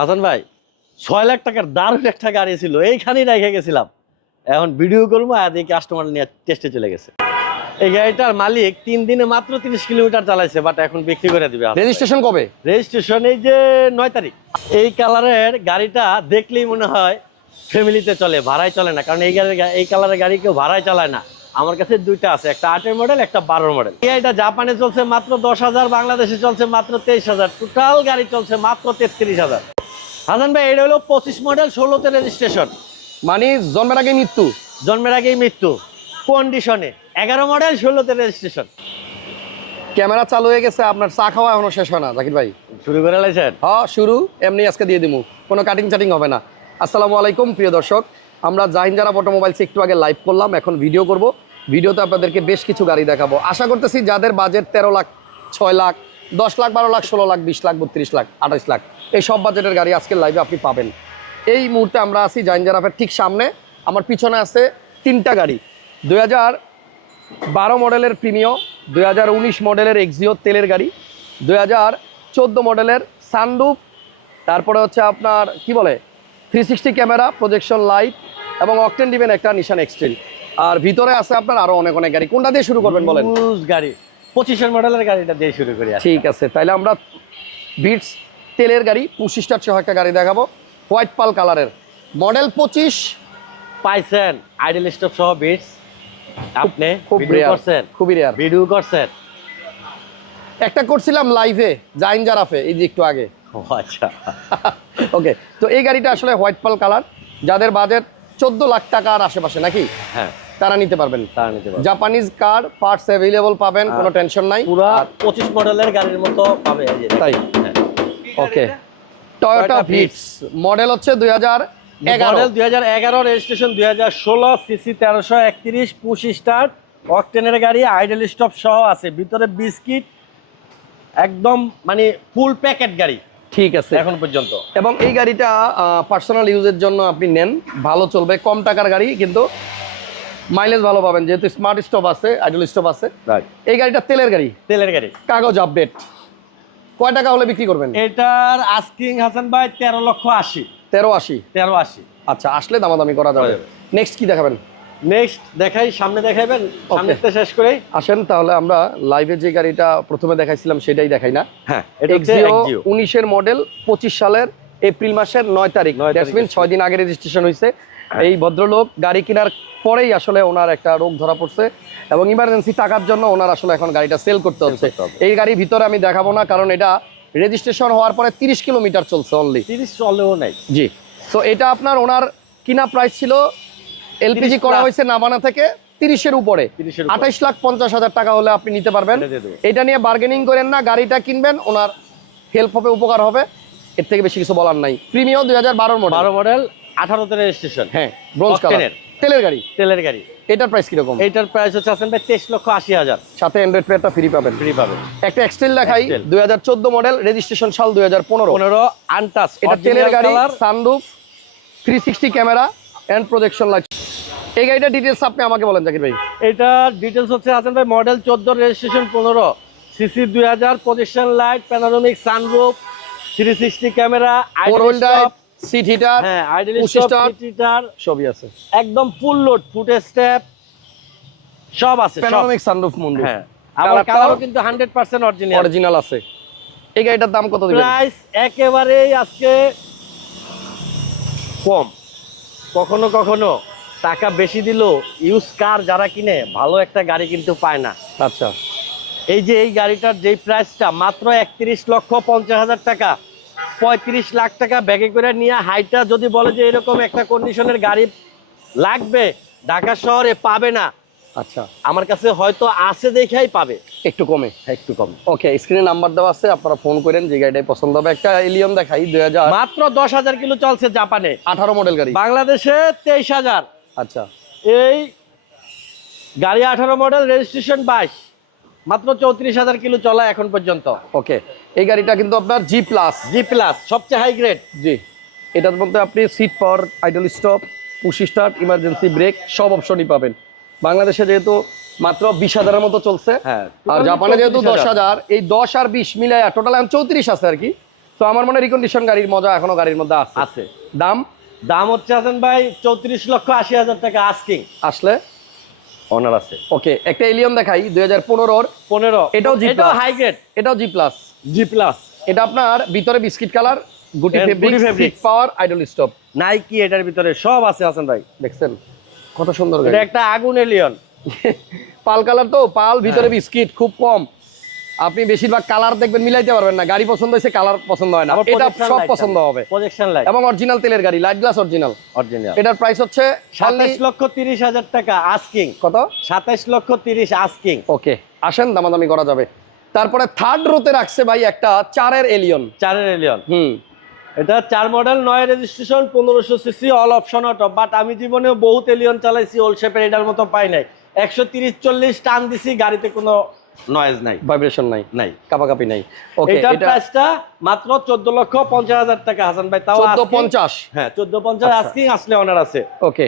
হাসান ভাই ছয় লাখ টাকার দারুণ একটা গাড়ি ছিল এইখানেই রেখে গেছিলাম। এখন ভিডিও করব আর এই কাস্টমার নিয়ে টেস্টে চলে গেছে। এই গাড়িটার মালিক তিন দিনে মাত্র তিরিশ কিলোমিটার চালাইছে বাট এখন বিক্রি করে দিবে রেজিস্ট্রেশন কবে? রেজিস্ট্রেশন এই যে নয় তারিখ। এই কালারের গাড়িটা দেখলেই মনে হয় ফ্যামিলিতে চলে ভাড়ায় চলে না। কারণ এই গাড়ির এই কালারের গাড়ি কেউ ভাড়ায় চালায় না। আমার কাছে দুইটা আছে একটা আটের মডেল একটা বারোর মডেল এটা জাপানে চলছে মাত্র দশ হাজার বাংলাদেশে চলছে মাত্র তেইশ হাজার। টোটাল গাড়ি চলছে মাত্র তেত্রিশ হাজার। হাসান ভাই এটা হলো পঁচিশ মডেল ষোলোতে রেজিস্ট্রেশন মানে জন্মের আগে মৃত্যু? জন্মের আগেই মৃত্যু। কন্ডিশনে এগারো মডেল ষোলোতে রেজিস্ট্রেশন ক্যামেরা চালু হয়ে গেছে আপনার চা খাওয়া এখনও শেষ হয় না জাকির ভাই। শুরু করে লাইছেন? হ্যাঁ শুরু এমনি আজকে দিয়ে দিব কোনো কাটিং চাটিং হবে না। আসসালামু আলাইকুম প্রিয় দর্শক। আমরা জাহিনজারা অটোমোবাইলস একটু আগে লাইভ করলাম এখন ভিডিও করব। ভিডিওতে আপনাদেরকে বেশ কিছু গাড়ি দেখাবো। আশা করতেছি যাদের বাজেট তেরো লাখ ছয় লাখ দশ লাখ, বারো লাখ, ষোলো লাখ, বিশ লাখ, বত্রিশ লাখ, আঠাশ লাখ। এই সব বাজেটের গাড়ি আজকের লাইভে আপনি পাবেন। এই মুহূর্তে আমরা আছি জাহিনজারাফের ঠিক সামনে। আমার পিছনে আছে তিনটা গাড়ি। দুই বারো মডেলের প্রিমিও দুই হাজার উনিশ মডেলের এক্সিও তেলের গাড়ি, দুই হাজার চোদ্দ মডেলের সানরুফ তারপরে হচ্ছে আপনার, কি বলে three sixty camera projection light এবং অকটেন দিবেন একটা নিশান এক্সটেল আর ভিতরে আছে আপনার আরও অনেক অনেক গাড়ি। কোনটা দিয়ে শুরু করবেন বলেন? গাড়ি। পঁচিশের মডেলের গাড়িটা দিয়ে শুরু করি ঠিক আছে তাইলে আমরা বিটস তেলের গাড়ি পঁচিশটার সহ একটা গাড়ি দেখাবো হোয়াইট পাল কালারের। মডেল পঁচিশ। পাইছেন আইডল স্টপ সহ বিটস আপনি খুব রেয়ার করছেন। খুবই রেয়ার ভিডিও করছেন। একটা করছিলাম লাইভে জাইন জারাফে এই যে একটু আগে। আচ্ছা। ওকে তো এই গাড়িটা আসলে হোয়াইট পাল কালার যাদের বাজেট চোদ্দ লাখ টাকার আশেপাশে নাকি? হ্যাঁ। তারা নিতে পারবেন। তারা নিতে পারবে জাপানিজ কার পার্টস অ্যাভেলেবল পাবেন কোনো টেনশন নাই। পুরা পঁচিশ মডেলের গাড়ির মতো পাবে তাই? হ্যাঁ। ওকে টয়োটা ভিটস মডেল হচ্ছে দুই হাজার এগারো। মডেল দুই হাজার এগারো রেজিস্ট্রেশন দুই হাজার ষোলো সিসি তেরোশো একত্রিশ পুশ স্টার্ট অকটেনের গাড়ি আইডল স্টপ সহ আছে। ভিতরে বিস্কিট একদম মানে ফুল প্যাকেট গাড়ি। ঠিক আছে। এখন পর্যন্ত। এবং এই গাড়িটা পার্সোনাল ইউজের জন্য আপনি নেন। ভালো চলবে কম টাকার গাড়ি কিন্তু মাইলেজ ভালো পাবেন যেহেতু স্মার্ট স্টপ আছে আইডল স্টপ আছে। এই গাড়িটা তেলের গাড়ি? তেলের গাড়ি। কাগজ আপডেট কয় টাকা হলে বিক্রি করবেন? এটার আস্কিং হাসান ভাই তেরো লক্ষ আশি। তেরো আশি? তেরো আশি। আচ্ছা আসলে দামাদামি করা যাবে। করা যাবে। নেক্সট কি দেখাবেন? নেক্সট দেখাই সামনে দেখাইবেন। সামনে শেষ করে। আসেন তাহলে আমরা লাইভে যে গাড়িটা প্রথমে দেখাইছিলাম সেটাই দেখাই না। হ্যাঁ এটা হচ্ছে এক্সিও Exio। উনিশের মডেল পঁচিশ সালের এপ্রিল মাসের নয় তারিখ। দ্যাটস মিন ছয় দিন আগে রেজিস্ট্রেশন হয়েছে হ্যাঁ। এই ভদ্রলোক গাড়ি কেনার পরেই আসলে ওনার একটা রোগ ধরা পড়ছে এবং ইমার্জেন্সি টাকার জন্য ওনার আসলে এখন গাড়িটা সেল করতে হচ্ছে। এই গাড়ি ভিতরে আমি দেখাবো না কারণ এটা রেজিস্ট্রেশন হওয়ার পরে তিরিশ কিলোমিটার চলছে অনলি তিরিশ চলেও নাই। জি। তো এটা আপনার ওনার কিনা প্রাইস ছিল এলপিজি করা হয়েছে নাবানা থেকে তিরিশের উপরে। আঠাইশ লাখ পঞ্চাশ হাজার টাকা হলে আপনি নিতে পারবেন। এটা নিয়ে বার্গেনিং করেন না গাড়িটা কিনবেন ওনার হেল্প হবে উপকার হবে। এর থেকে বেশি কিছু বলার নাই। প্রিমিয়াম দুই হাজার বারোর মডেল বারো মডেল আঠারোতে রেজিস্ট্রেশন হ্যাঁ ব্রোঞ্জ কালার তেলের গাড়ি? তেলের গাড়ি। এটার প্রাইস কীরকম? এইটার প্রাইস হচ্ছে আছেন ভাই তেইশ লক্ষ আশি হাজার। সাথে অ্যান্ড্রয়েড প্লেয়ারটা ফ্রি পাবেন। ফ্রি পাবেন। একটা এক্সটেল Excel। দুই হাজার চোদ্দ মডেল রেজিস্ট্রেশন সাল দুই হাজার পনেরো। পনেরো আনটাচ এটা তেলের গাড়ি sunroof three sixty camera and projection light এই গাড়িটার ডিটেলস আপনি আমাকে বলেন জাকির ভাই। এটার ডিটেলস হচ্ছে আছেন ভাই মডেল চোদ্দ রেজিস্ট্রেশন পনেরো। সিসি দুই হাজার position light panoramic sunroof three sixty camera drive seat heater হ্যাঁ আইডল হিটার সবই আছে। একদম ফুল লোড ফুটে স্টেপ সব আছে প্যানোরামিক সানরুফ মুন্ডু হ্যাঁ কালারও কিন্তু হান্ড্রেড পার্সেন্ট অরিজিনাল অরিজিনাল আছে। এই গাড়িটার দাম কত দিবেন? প্রাইস একেবারেই আজকে কম। কখনো কখনো টাকা বেশি দিলেও ইউজ কার যারা কিনে ভালো একটা গাড়ি কিন্তু পায় না। আচ্ছা। এই যে এই গাড়িটার যেই প্রাইসটা মাত্র একত্রিশ লক্ষ পঞ্চাশ হাজার টাকা। পঁয়ত্রিশ লাখ টাকা ব্যাগে করে নিয়ে হাইটা যদি বলে যে এরকম একটা কন্ডিশনের গাড়ি লাগবে ঢাকা শহরে পাবে না। আচ্ছা। আমার কাছে হয়তো আছে দেখাই পাবে। একটু কমে? একটু কম। ওকে স্ক্রিনে নাম্বার দেওয়া আছে আপনারা ফোন করেন যে গাড়িটাই পছন্দ হবে। একটা এলিয়ন দেখাই দুই হাজার মাত্র দশ হাজার কিলো চলছে জাপানে। আঠারো মডেল গাড়ি। বাংলাদেশে তেইশ হাজার। আচ্ছা। এই গাড়ি আঠারো মডেল রেজিস্ট্রেশন বাইশ। মাত্র চৌত্রিশ হাজার কিলো চলা এখন পর্যন্ত। ওকে। এই গাড়িটা কিন্তু আপনার জি প্লাস জি প্লাস সবচেয়ে হাই গ্রেড জি। এটার মধ্যে আপনি seat power idle stop push start emergency brake সব অপশনই পাবেন। বাংলাদেশে যেহেতু মাত্র বিশ হাজারের মতো চলছে হ্যাঁ। আর জাপানে যেহেতু দশ হাজার। এই দশ আর বিশ মিলাইয়া টোটাল এখন চৌত্রিশ আছে আর কি। তো আমার মনে রিকন্ডিশন গাড়ির মজা এখনও গাড়ির মধ্যে আছে। আছে। দাম? দাম হচ্ছে হাসান ভাই চৌত্রিশ লক্ষ আশি হাজার টাকা আস্কিং আসলে? অনার আছে। ওকে একটা এলিয়ন দেখাই দুই হাজার পনেরোর। পনেরো। এটাও G এটাও। হাই গ্রেড এটাও জি প্লাস জি প্লাস এটা আপনার ভিতরে বিস্কিট কালার গুটি ফেব্রিক পাওয়ার আইডল স্টপ নাইকি এটার ভিতরে সব আছে হাসান ভাই। দেখছেন? কত সুন্দর এটা একটা আগুন এলিয়ন। পাল কালার তো পাল ভিতরে হ্যাঁ। বিস্কিট খুব কম। আপনি বেশিরভাগ কালার দেখবেন মিলাইতে পারবেন না। গাড়ি পছন্দ হয়েছে কালার পছন্দ হয় না। এটা সব পছন্দ হবে। প্রজেকশন লাইট এবং অরিজিনাল তেলের গাড়ি লাইট গ্লাস অরিজিনাল অরিজিনাল এটার প্রাইস হচ্ছে সাতাইশ লক্ষ তিরিশ হাজার টাকা আস্কিং কত? সাতাইশ লক্ষ তিরিশ আস্কিং ওকে আসেন দামাদামি করা যাবে। তারপরে থার্ড রোতে রাখছে ভাই একটা চারের এলিয়ন চারের এলিয়ন হুম। এটা চার মডেল নয় রেজিস্ট্রেশন পনেরোশো CC all option auto but আমি জীবনেও বহুত এলিয়ন চালাইছি ওল শেপের এটার মতো পাই নাই। একশো তিরিশ চল্লিশ টান দিছি গাড়িতে কোনো নয়েজ নাই। ভাইব্রেশন নাই। নাই। কাপাকাপি নাই। ওকে এটার এটা প্রাইসটা মাত্র চোদ্দ লক্ষ পঞ্চাশ হাজার টাকা হাসান ভাই। তাও পঞ্চাশ। হ্যাঁ চোদ্দ পঞ্চাশ আচ্ছা। আসলে অনার আছে। ওকে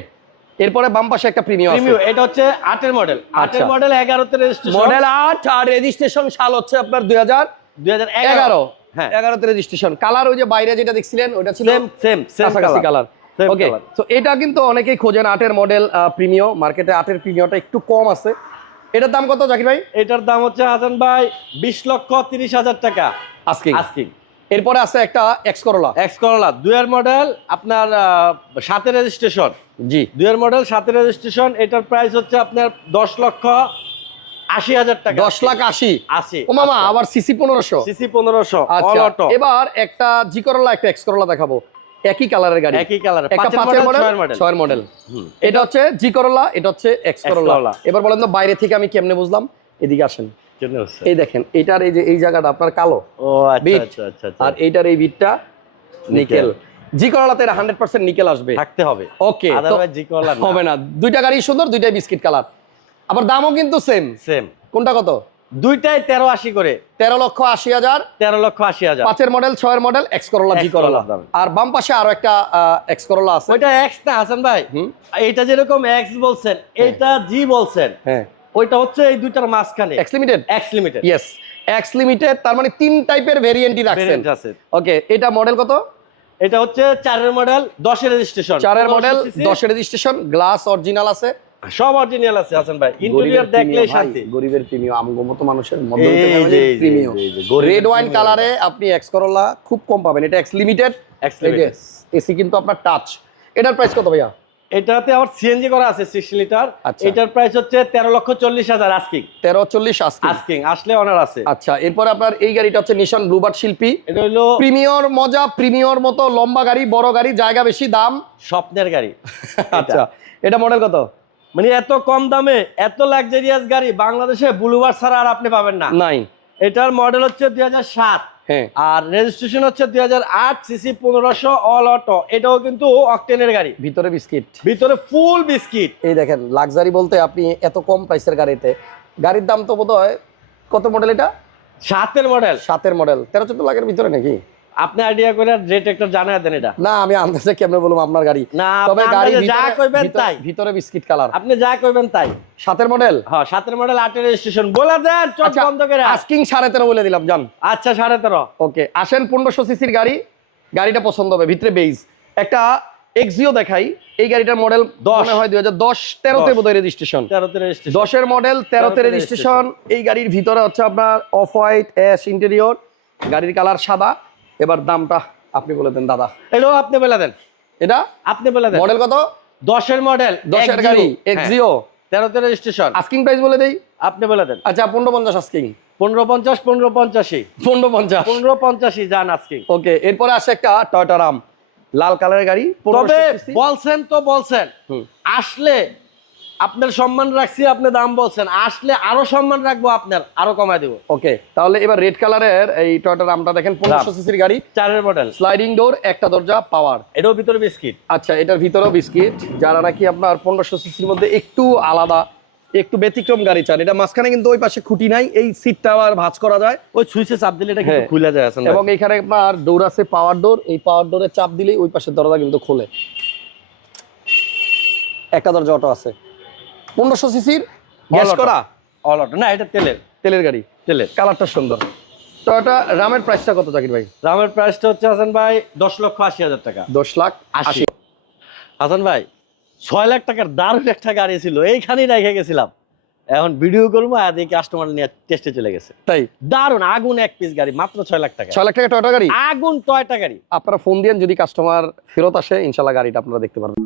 এরপরে বাম পাশে একটা প্রিমিয়াম প্রিমিয়াম এটা হচ্ছে আটের মডেল আটের আচ্ছা। মডেল এগারোতে রেজিস্ট্রেশন মডেল আট আর রেজিস্ট্রেশন সাল হচ্ছে আপনার দুই হাজার দুই হাজার এগারো। হ্যাঁ। রেজিস্ট্রেশন কালার ওই যে বাইরে যেটা দেখছিলেন ওটা ছিল same same same colour okay. তো এটা কিন্তু অনেকেই খোঁজেন আটের মডেল প্রিমিয় মার্কেটে আটের প্রিমিয়টা একটু কম আছে। এটার দাম কত জাকির ভাই? এটার দাম হচ্ছে হাসান ভাই বিশ লক্ষ তিরিশ হাজার টাকা। আজকে আস্কিং এরপরে আছে একটা এক্স করোলা এক্স করলা দুয়ের মডেল আপনার সাথে রেজিস্ট্রেশন জি। দুয়ের মডেল সাথে রেজিস্ট্রেশন এটার প্রাইস হচ্ছে আপনার দশ লক্ষ আশি হাজার টাকা। দশ লাখ আশি। আশি ও মামা আবার সিসি পনেরোশো। সিসি পনেরোশো আচ্ছা এবার একটা জি করোলা একটা এক্স করোলা দেখাবো। একই কালারের গাড়ি। একই কালার একটা পাঁচের পাঁচের মডেল ছয়ের। এটা হচ্ছে জি করোলা এটা হচ্ছে এক্স করোলা। এবার বলেন তো বাইরে থেকে আমি কেমনে বুঝলাম? এদিকে আসেন। এই দেখেন এটার এই যে এই জায়গাটা আপনার কালো ও আচ্ছা আচ্ছা আচ্ছা। আর এইটার এই বিটটা নিকেল। জি করোলাতে হান্ড্রেড পার্সেন্ট নিকেল আসবে। থাকতে হবে। ওকে জি করলা হবে না। দুইটা গাড়ি সুন্দর দুইটাই বিস্কিট কালার। আবার দামও কিন্তু সেম সেম কোনটা কত? দুইটাই তেরো আশি করে। তেরো লক্ষ আশি হাজার। তেরো লক্ষ আশি হাজার। পাঁচের মডেল ছয়ের মডেল এক্স করোলা জি করোলা আর বাম পাশে আরও একটা এক্স করোলা আছে। ওইটা এক্স না হাসান ভাই। এইটা যেরকম এক্স বলছেন এইটা জি বলছেন। হ্যাঁ। ওইটা হচ্ছে এই দুইটার মাঝখানে। X limited X limited yes X limited তার মানে তিন টাইপের ভেরিয়েন্টই রাখছেন। আছে। ওকে এটা মডেল কত? এটা হচ্ছে চারের মডেল দশের রেজিস্ট্রেশন চারের মডেল দশের রেজিস্ট্রেশন গ্লাস অরিজিনাল আছে? সব অরিজিনাল আছে হাসান ভাই। ইন্টেরিয়র দেখলেই শান্তি। গরিবের প্রিমিয়াম আমগো মতো মানুষের এই প্রিমিয়াম রেড ওয়াইন কালারে আপনি এক্স করোলা খুব কম পাবেন। এটা X limited X limited। AC কিন্তু আপনার টাচ এটার প্রাইস কত ভাইয়া? এটাতে আবার সিএনজি করা আছে লিটার আচ্ছা। এটার প্রাইস হচ্ছে তেরো লক্ষ চল্লিশ হাজার আস্কিং তেরো চল্লিশ আস্কিং আসলে অনার আছে। আচ্ছা এরপরে আপনার এই গাড়িটা হচ্ছে নিশান ব্লুবার্ড শিল্পী। এটা হলো প্রিমিয়র মজা প্রিমিয়র মতো লম্বা গাড়ি বড় গাড়ি জায়গা বেশি দাম? স্বপ্নের গাড়ি। আচ্ছা এটা মডেল কত? মানে এত কম দামে এত লাক্সারিয়াস গাড়ি বাংলাদেশে বুলুবার ছাড়া আর আপনি পাবেন না। নাই। এটার মডেল হচ্ছে দুই হাজার সাত। আর রেজিস্ট্রেশন হচ্ছে দুই হাজার আট সিসি পনেরোশো অল অটো এটাও কিন্তু অকটেনের গাড়ি। ভিতরে বিস্কিট। ভিতরে ফুল বিস্কিট। এই দেখেন লাক্সারি বলতে আপনি এত কম প্রাইসের গাড়িতে গাড়ির দাম তো বোধহয় কত মডেল এটা? সাতের মডেল সাতের মডেল তেরো চোদ্দ লাখের ভিতরে নাকি? আপনি আইডিয়া করে রেট একটা জানাই দেন এটা। না আমি আন্দাজে কেমনে বলব আপনার গাড়ি? না তবে গাড়ি যা কইবেন তাই। ভিতরে বিস্কিট কালার আপনি যা কইবেন তাই। সাতের মডেল হ্যাঁ সাতের মডেল আটের রেজিস্ট্রেশন বলে দেন চোখ আচ্ছা, বন্ধ করে। আস্কিং সাড়ে তেরো বলে দিলাম জান। আচ্ছা সাড়ে তেরো। ওকে আসেন পনেরোশো সিসির গাড়ি। গাড়িটা পছন্দ হবে ভিতরে বেইজ একটা এক্সিও দেখাই। এই গাড়িটার মডেল দশ। মনে হয় দুই হাজার দশ তেরোতে। বোধহয় রেজিস্ট্রেশন দশের মডেল তেরোতে তেরোতে রেজিস্ট্রেশন এই গাড়ির ভিতরে হচ্ছে আপনার অফ হোয়াইট অ্যাশ ইন্টেরিয়র গাড়ির কালার সাদা। এবার দামটা আপনি বলে দেন দাদা। এটাও আপনি বলে দেন। এটা? আপনি বলে দেন। মডেল কত? দশের মডেল দশের গাড়ি এক্সিও তেরোতে রেজিস্ট্রেশন আস্কিং প্রাইস বলে দেই? আপনি বলে দেন। আচ্ছা পনেরো পঞ্চাশ আস্কিং পনেরো পঞ্চাশ পনেরো পঞ্চাশি পনেরো পঞ্চাশ। পনেরো পঞ্চাশি যান আজকে ওকে এরপরে আসে একটা টয়টা রাম লাল কালারের গাড়ি তবে বলছেন তো বলছেন আসলে আপনার সম্মান রাখছি আপনি দাম বলছেন। আসলে আরও সম্মান রাখব আপনার আরও কমায় দেবো। ওকে তাহলে এবার রেড কালারের এই টয়টা রামটা দেখেন পনেরোশো। সিসির গাড়ি। চারের মডেল স্লাইডিং ডোর একটা দরজা পাওয়ার এটাও ভিতরে বিস্কিট আচ্ছা এটার ভিতরেও বিস্কিট যারা নাকি আপনার পনেরোশো সিসির মধ্যে একটু আলাদা একটু ব্যতিক্রম গাড়ি চান এটা মাঝখানে কিন্তু ওই পাশে খুঁটি নাই এই সিটটা আবার ভাঁজ করা যায়। ওই সুইচে চাপ দিলে এটা কিন্তু হ্যাঁ। খুলে যায় আসলে। এবং এখানে আপনার ডোর আছে পাওয়ার ডোর এই পাওয়ার ডোরে চাপ দিলেই ওই পাশের দরজা কিন্তু খোলে। একটা দরজা অটো আছে। পনেরোশো সিসির গ্যাস করা। All auto. না এটা তেলের। তেলের গাড়ি। তেলের। কালারটা সুন্দর। টয়োটা রামের প্রাইসটা কত জাকির ভাই? রামের প্রাইসটা হচ্ছে হাসান ভাই দশ লক্ষ আশি হাজার টাকা। দশ লাখ আশি। হাসান ভাই ছয় লাখ টাকার দারুণ একটা গাড়ি ছিল এইখানেই রেখে গেছিলাম। এখন ভিডিও করব আর এই কাস্টমার নিয়ে টেস্টে চলে গেছে। তাই? দারুণ আগুন এক পিস গাড়ি মাত্র ছয় লাখ টাকা। ছয় লাখ টাকা টয়টা গাড়ি? আগুন টয়টা গাড়ি। আপনারা ফোন দিয়েন যদি কাস্টমার ফেরত আসে ইনশাল্লাহ গাড়িটা আপনারা দেখতে পারবেন।